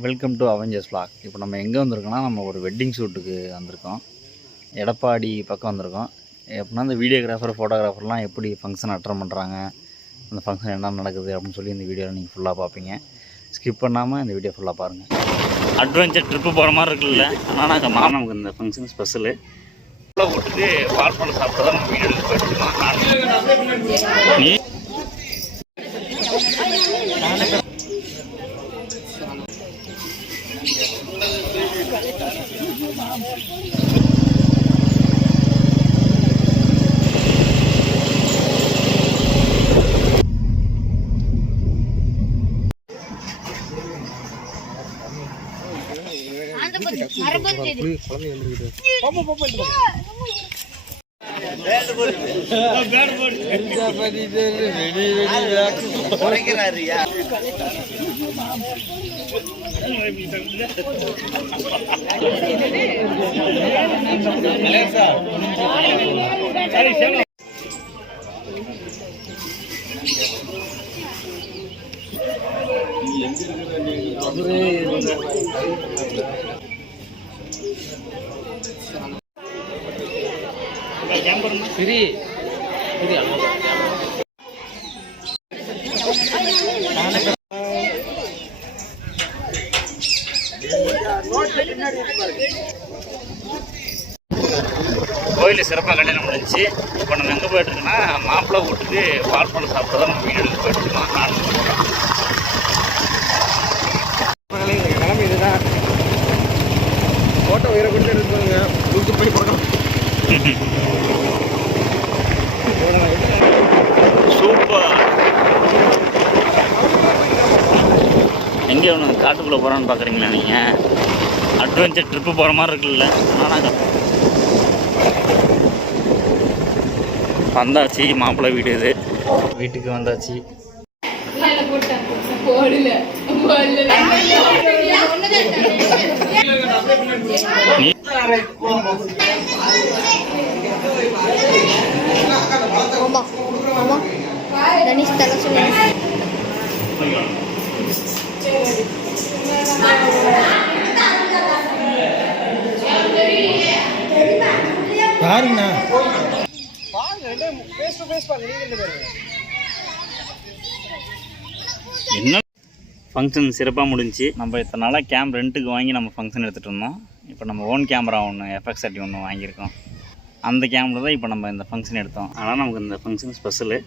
Welcome to Avengers vlog. இப்போ நம்ம எங்கே வந்திருக்கோம்னா, நம்ம ஒரு வெட்டிங் ஷூட்டுக்கு வந்திருக்கோம். எடப்பாடி பக்கம் வந்திருக்கோம். எப்படின்னா இந்த வீடியோகிராஃபர் ஃபோட்டோகிராஃபர்லாம் எப்படி ஃபங்க்ஷன் அட்டன் பண்ணுறாங்க, அந்த ஃபங்க்ஷன் என்ன நடக்குது அப்படின்னு சொல்லி இந்த வீடியோவில் நீங்கள் ஃபுல்லாக பார்ப்பீங்க. ஸ்கிப் பண்ணாமல் இந்த வீடியோ ஃபுல்லாக பாருங்கள். அட்வென்ச்சர் ட்ரிப்பு போகிற மாதிரி இருக்குல்ல, ஆனால் நாங்கள் நமக்கு இந்த ஃபங்க்ஷன் ஸ்பெஷலு போட்டுட்டு பால் பண்ண சாப்பிட்டு தான் நம்ம வீடியோ எடுத்து போயிட்டுருக்கோம். கோயில் சிறப்பாக கல்யாணம் முடிஞ்சு இப்போ நம்ம எங்கே போயிட்டுருக்கோன்னா, மாப்பிள்ளை வீட்டுக்கு பால் பண்ண சாப்பிட்டு தான் நம்ம வீடு எடுத்து போயிட்டுருக்கோம். கிளம்பி இதுதான் ஃபோட்டோ உயிரை கொடுத்து எடுத்துருங்க. யூடியூப் பண்ணி பார்க்கலாம். சூப்பர். எங்கே ஒன்று காட்டுக்குள்ளே போகிறான்னு பார்க்குறீங்களா நீங்கள்? அட்வென்ச்சர் ட்ரிப்பு போகிற மாதிரி இருக்குல்ல. ஆனால் வந்தாச்சு, மாப்பிள்ளை வீடு இது. வீட்டுக்கு வந்தாச்சு. பாருங்கண்ணா, என்ன ஃபங்க்ஷன் சிறப்பாக முடிஞ்சு. நம்ம இத்தனை நாளாக கேம் ரெண்ட்டுக்கு வாங்கி நம்ம ஃபங்க்ஷன் எடுத்துகிட்டு இருந்தோம். இப்போ நம்ம ஓன் கேமரா ஒன்று FX30 ஒன்று வாங்கியிருக்கோம். அந்த கேமரா தான் இப்போ நம்ம இந்த ஃபங்க்ஷன் எடுத்தோம். அதனால் நமக்கு இந்த ஃபங்க்ஷன் ஸ்பெஷலு.